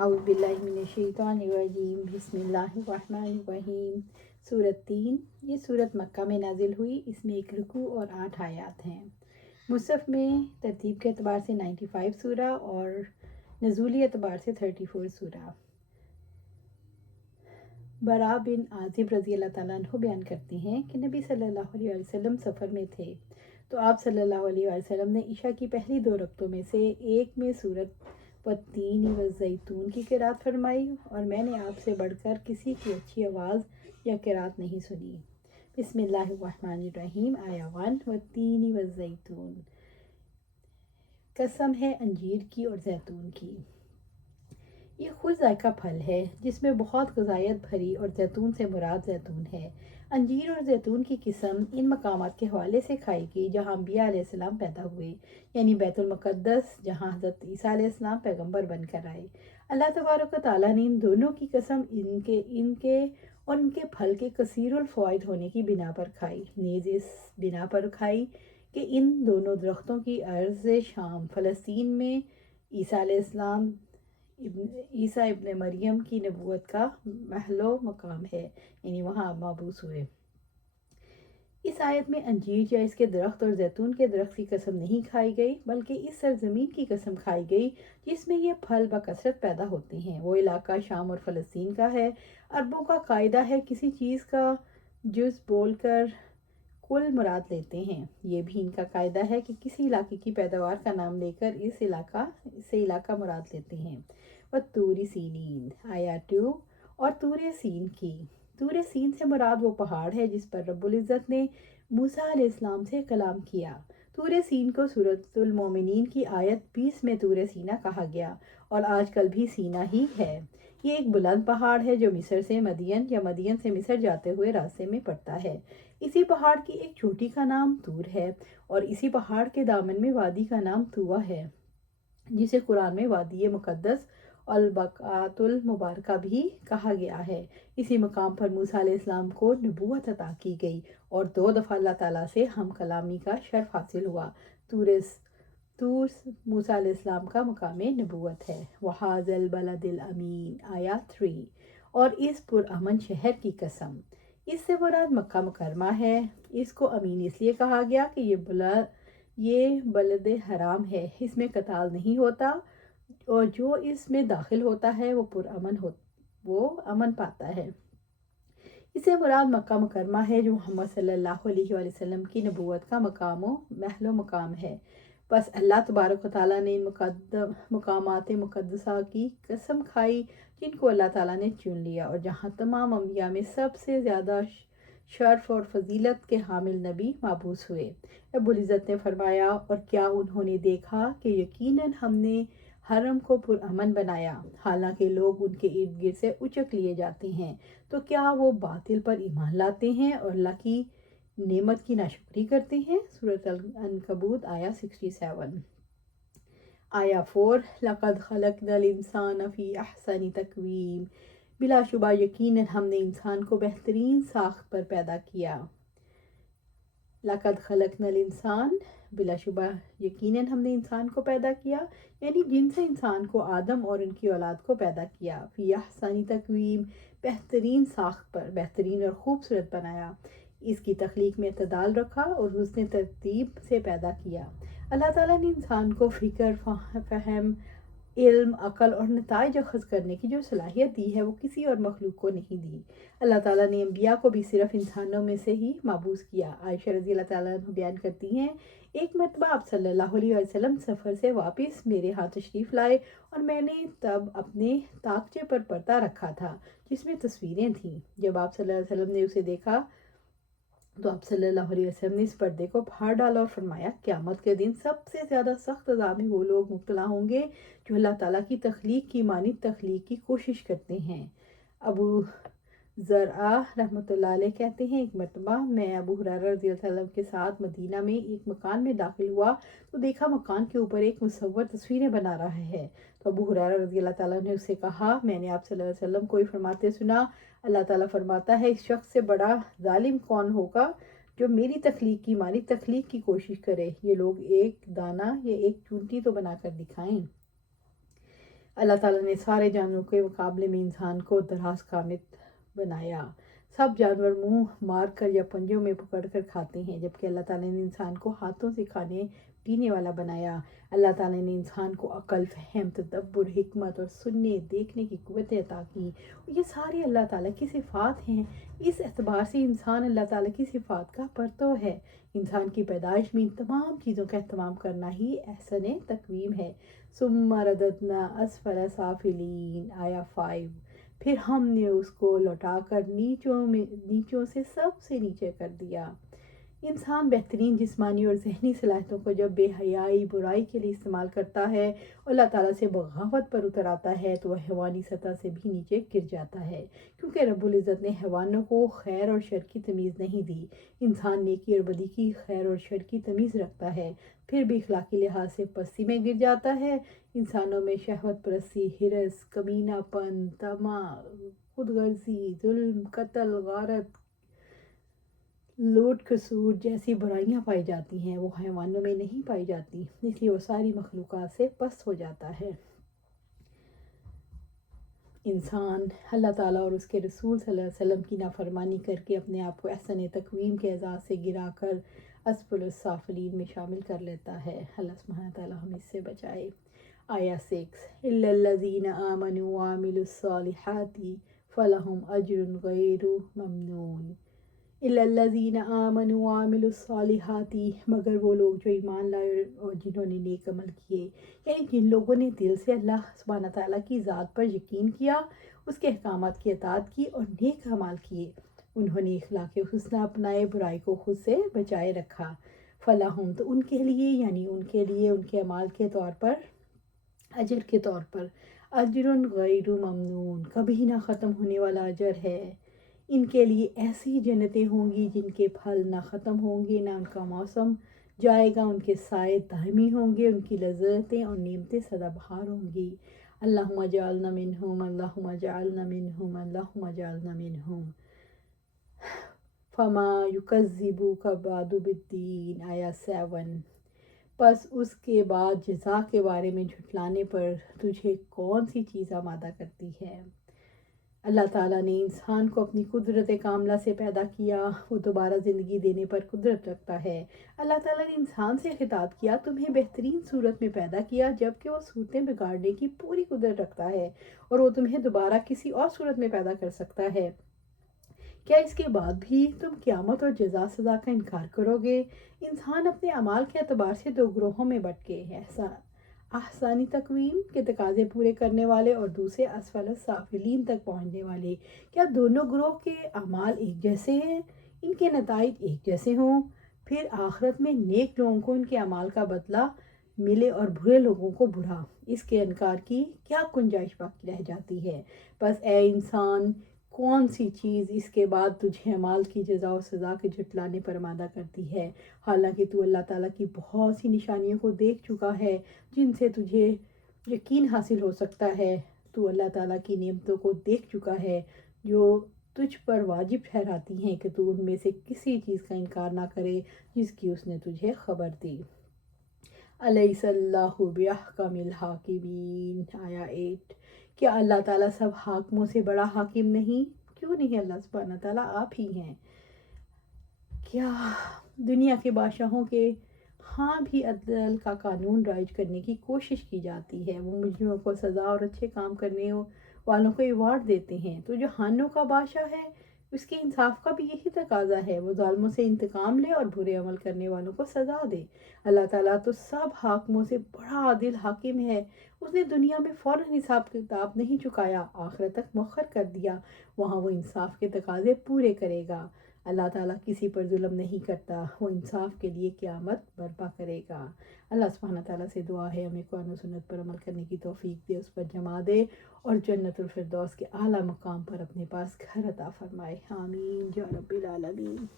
اعوذ باللہ من الشیطان الرجیم بسم اللہ الرحمن الرحیم۔ سورۃ 3 یہ سورت مکہ میں نازل ہوئی۔ اس میں 1 رکوع اور 8 آیات ہیں۔ مصحف میں ترتیب کے اعتبار سے 95 سورہ اور نزولی اعتبار سے 34 سورہ۔ برا بن عازب رضی اللہ تعالیٰ عنہ بیان کرتے ہیں کہ نبی صلی اللہ علیہ وسلم سفر میں تھے تو آپ صلی اللہ علیہ وسلم نے عشاء کی پہلی 2 رکعتوں میں سے ایک میں سورت والتین والزیتون کی قرأت فرمائی اور میں نے آپ سے بڑھ کر کسی کی اچھی آواز یا قرأت نہیں سنی۔ بسم اللہ الرحمن الرحیم۔ آیا 1 والتین والزیتون، قسم ہے انجیر کی اور زیتون کی۔ یہ خوش ذائقہ پھل ہے جس میں بہت غذائیت بھری اور زیتون سے مراد زیتون ہے۔ انجیر اور زیتون کی قسم ان مقامات کے حوالے سے کھائی گئی جہاں انبیاء علیہ السلام پیدا ہوئے، یعنی بیت المقدس جہاں حضرت عیسیٰ علیہ السلام پیغمبر بن کر آئے۔ اللہ تبارک و تعالیٰ نے ان دونوں کی قسم ان کے اور ان کے پھل کے کثیر الفوائد ہونے کی بنا پر کھائی، نیز اس بنا پر کھائی کہ ان دونوں درختوں کی ارض شام فلسطین میں عیسیٰ ابن مریم کی نبوت کا محل و مقام ہے، یعنی وہاں آپ مبعوث ہوئے۔ اس آیت میں انجیر یا اس کے درخت اور زیتون کے درخت کی قسم نہیں کھائی گئی بلکہ اس سرزمین کی قسم کھائی گئی جس میں یہ پھل بکثرت پیدا ہوتے ہیں۔ وہ علاقہ شام اور فلسطین کا ہے۔ عربوں کا قاعدہ ہے کسی چیز کا جز بول کر کل مراد لیتے ہیں۔ یہ بھی ان کا قاعدہ ہے کہ کسی علاقے کی پیداوار کا نام لے کر اس سے علاقہ مراد لیتے ہیں۔ وَالطُّورِ سِینِین، آیا 2 اور طور سین کی۔ طور سین سے مراد وہ پہاڑ ہے جس پر رب العزت نے موسیٰ علیہ السلام سے کلام کیا۔ طور سین کو سورۃ المومنین کی آیت 20 میں طور سینا کہا گیا اور آج کل بھی سینا ہی ہے۔ یہ ایک بلند پہاڑ ہے جو مصر سے مدین یا مدین سے مصر جاتے ہوئے راستے میں پڑتا ہے۔ اسی پہاڑ کی ایک چوٹی کا نام طور ہے اور اسی پہاڑ کے دامن میں وادی کا نام طوٰ ہے جسے قرآن میں وادی مقدس البقعۃ المبارکہ بھی کہا گیا ہے۔ اسی مقام پر موسیٰ علیہ السلام کو نبوت عطا کی گئی اور 2 دفعہ اللہ تعالیٰ سے ہم کلامی کا شرف حاصل ہوا۔ طور موسیٰ علیہ السلام کا مقام نبوت ہے۔ وَهَٰذَا الْبَلَدِ الْأَمِینِ، آیا 3 اور اس پرامن شہر کی قسم۔ اس سے مراد مکہ مکرمہ ہے۔ اس کو امین اس لیے کہا گیا کہ یہ بلد حرام ہے، اس میں قتال نہیں ہوتا اور جو اس میں داخل ہوتا ہے وہ امن پاتا ہے۔ اس سے مراد مکہ مکرمہ ہے جو محمد صلی اللہ علیہ وآلہ وسلم کی نبوت کا مقام و محل و مقام ہے۔ بس اللہ تبارک و تعالیٰ نے ان مقامات مقدسہ کی قسم کھائی جن کو اللہ تعالیٰ نے چن لیا اور جہاں تمام انبیاء میں سب سے زیادہ شرف اور فضیلت کے حامل نبی مبعوث ہوئے۔ رب العزت نے فرمایا اور کیا انہوں نے دیکھا کہ یقیناً ہم نے حرم کو پرامن بنایا حالانکہ لوگ ان کے ارد گرد سے اچک لیے جاتے ہیں، تو کیا وہ باطل پر ایمان لاتے ہیں اور اللہ کی نعمت کی ناشکری کرتے ہیں؟ سورۃ العنکبوت آیا 67۔ آیا 4 لَقَدْ خَلَقْنَا الْإِنسَانَ فِي أَحْسَنِ تَقْوِیمٍ، بلا شبہ یقیناً ہم نے انسان کو بہترین ساخت پر پیدا کیا۔ لَقَدْ خَلَقْنَا الْإِنسَانَ، بلا شبہ یقیناً ہم نے انسان کو پیدا کیا، یعنی جن سے انسان کو آدم اور ان کی اولاد کو پیدا کیا۔ فی احسن تقویم، بہترین ساخت پر، بہترین اور خوبصورت بنایا۔ اس کی تخلیق میں اعتدال رکھا اور حسن ترتیب سے پیدا کیا۔ اللہ تعالیٰ نے انسان کو فکر، فہم، علم، عقل اور نتائج اخذ کرنے کی جو صلاحیت دی ہے وہ کسی اور مخلوق کو نہیں دی۔ اللہ تعالیٰ نے انبیاء کو بھی صرف انسانوں میں سے ہی مبعوث کیا۔ عائشہ رضی اللہ تعالیٰ عنہ بیان کرتی ہیں، ایک مرتبہ آپ صلی اللہ علیہ وسلم سفر سے واپس میرے ہاں تشریف لائے اور میں نے تب اپنے طاقچے پر پردہ رکھا تھا جس میں تصویریں تھیں۔ جب آپ صلی اللہ علیہ وسلم نے اسے دیکھا تو آپ صلی اللہ علیہ وسلم نے اس پردے کو پھاڑ ڈالا اور فرمایا، قیامت کے دن سب سے زیادہ سخت عذاب میں وہ لوگ مبتلا ہوں گے جو اللہ تعالیٰ کی تخلیق کی مانند تخلیق کی کوشش کرتے ہیں۔ ابو زرعہ رحمۃ اللہ علیہ کہتے ہیں، ایک مرتبہ میں ابو ہریرہ رضی اللہ عنہ کے ساتھ مدینہ میں ایک مکان میں داخل ہوا تو دیکھا مکان کے اوپر ایک مصور تصویریں بنا رہا ہے۔ تو ابو ہریرہ رضی اللہ تعالیٰ نے اس سے کہا، میں نے آپ صلی اللہ علیہ وسلم کو یہ فرماتے سنا، اللہ تعالیٰ فرماتا ہے اس شخص سے بڑا ظالم کون ہوگا جو میری تخلیق کی مانند تخلیق کی کوشش کرے۔ یہ لوگ ایک دانہ یا ایک چونٹی تو بنا کر دکھائیں۔ अल्लाह ताला ने सारे जानवरों के मुकाबले में इंसान को दराज कामित बनाया। सब जानवर मुंह मार कर या पंजों में पकड़ कर खाते हैं, जबकि अल्लाह ताला ने इंसान को हाथों से खाने पीने वाला बनाया। अल्लाह ताला ने इंसान को अकल, फहम, तदब्बुर, हिकमत और सुनने देखने की कुव्वत अता की। ये सारी अल्लाह ताला की सिफ़ात हैं। इस एतबार से इंसान अल्लाह ताला की सिफ़ात का परतो है। इंसान की पैदाइश में इन तमाम चीज़ों का एहतमाम करना ही एहसन तकवीम है। सुम्मा रददना अस्फला साफिलीन, आया 5। फिर हमने उसको लौटाकर नीचों से सबसे नीचे कर दिया। इंसान बेहतरीन जिस्मानी और ज़हनी सलाहियतों को जब बेहयाई, बुराई के लिए इस्तेमाल करता है और अल्लाह ताला से बगावत पर उतर आता है, तो वह हैवानी सतह से भी नीचे गिर जाता है, क्योंकि रब्बुल इज़्ज़त ने हैवानों को खैर और शर की तमीज़ नहीं दी। इंसान नेकी और बदी की, खैर और शर की तमीज़ रखता है, फिर भी इखलाकी लिहाज से पस्ती में गिर जाता है। इंसानों में शहवत परस्ती, हिरस, कमीनापन, तमा, खुदगर्जी, जुल्म, कत्ल, गारत, लूट खसूट जैसी बुराइयां पाई जाती हैं, वो हैवानों में नहीं पाई जाती, इसलिए वो सारी मखलूक़ात से पस्त हो जाता है। इंसान अल्लाह ताला और उसके रसूल सल्लल्लाहु अलैहि वसल्लम की नाफरमानी करके अपने आप को एहसन तकवीम के एजाज़ से गिराकर अस्फुलुस साफिलीन में शामिल कर लेता है। अल्लाह सुब्हानहू व तआला हम इससे बचाए। आया 6, इल्लल्लज़ीना आमनू व अमिलुस्सालिहाति फलहुम अज्रुन गैरु ममनून। इल्लल्लज़ीना आमनू व अमिलुस्सालिहाति, मगर वो लोग जो ईमान लाए और जिन्होंने नेक अमल किए, यानी जिन लोगों ने दिल से अल्लाह सुब्हानहू तआला की ज़ात पर यकीन किया, उसके अहकामात की अताअत की और नेक अमाल किए, उन्होंने इखलाक हुस्ना अपनाए, बुराई को खुद से बचाए रखा। फलाहुम, तो उनके लिए, यानी उनके लिए उनके अमाल के तौर पर, अजर के तौर पर, अजरुन गैरु ममनून, कभी ना ख़त्म होने वाला अजर है। इनके लिए ऐसी जन्नतें होंगी जिनके फल ना ख़त्म होंगे, ना उनका मौसम जाएगा, उनके साए दायमी होंगे, उनकी लज़्ज़तें और नेमतें सदाबहार होंगी। अल्लाहुम्मा जअलना मिनहुम, अल्लाहुम्मा जअलना मिनहुम, अल्लाहुम्मा जअलना मिनहुम। फमा युकज़्ज़िबुका बअदु बिद्दीन, आया 7। बस उसके बाद जज़ा के बारे में झुटलाने पर तुझे कौन सी चीज़ आमादा करती है। अल्लाह ताला ने इंसान को अपनी कुदरत कामला से पैदा किया, वो दोबारा ज़िंदगी देने पर कुदरत रखता है। अल्लाह ताला ने इंसान से खिताब किया, तुम्हें बेहतरीन सूरत में पैदा किया, जबकि वो सूरतें बिगाड़ने की पूरी कुदरत रखता है, और वो तुम्हें दोबारा किसी और सूरत में पैदा कर सकता है। क्या इसके बाद भी तुम क़यामत और जज़ा सज़ा का इनकार करोगे। इंसान अपने अमाल के एतबार से दो ग्रोहों में बँटे हैं, आसानी तकवीम के तकाजे पूरे करने वाले और दूसरे असफल साफिलीन तक पहुँचने वाले। क्या दोनों ग्रोह के अमाल एक जैसे हैं, इनके नताइज एक जैसे हों, फिर आखिरत में नेक लोगों को उनके अमाल का बदला मिले और बुरे लोगों को बुरा। इसके इनकार की क्या गुंजाइश बाकी रह जाती है। बस ए इंसान, कौन सी चीज़ इसके बाद तुझे अमाल की जज़ा और सज़ा के झुटलाने पर आमादा करती है, हालांकि तू अल्लाह ताला की बहुत सी निशानियों को देख चुका है जिनसे तुझे यकीन हासिल हो सकता है। तू अल्लाह ताला की नेमतों को देख चुका है जो तुझ पर वाजिब ठहराती हैं कि तू उनमें से किसी चीज़ का इनकार ना करे जिसकी उसने तुझे खबर दी। अलैहिस्सलाहु बिअहकमिल हाकिमीन, आया 8। क्या अल्लाह ताला सब हाकिमों से बड़ा हाकिम नहीं। क्यों नहीं, अल्लाह सुब्हानहू तआला आप ही हैं। क्या दुनिया के बादशाहों के हाँ भी अदल का कानून राइज करने की कोशिश की जाती है, वो मुजरिमों को सज़ा और अच्छे काम करने वालों को अवार्ड देते हैं, तो जो हानों का बादशाह है उसके इंसाफ का भी यही तकाजा है, वो जालिमों से इंतकाम ले और बुरे अमल करने वालों को सज़ा दे। अल्लाह ताला तो सब हाकिमों से बड़ा आदिल हाकिम है। उसने दुनिया में फ़ौरन हिसाब किताब नहीं चुकाया, आखिरत तक मुअख्खर कर दिया, वहाँ वो इंसाफ के तकाजे पूरे करेगा। अल्लाह ताला किसी पर जुल्म नहीं करता, वो इंसाफ के लिए क़यामत बर्पा करेगा। अल्लाह सुब्हानहू तआला से दुआ है हमें कुरान और सुन्नत पर अमल करने की तौफीक दे, उस पर जमा दे और जन्नतुल फिरदौस के आला मकाम पर अपने पास घर अता फरमाए। आमीन या रब्बिल आलमीन।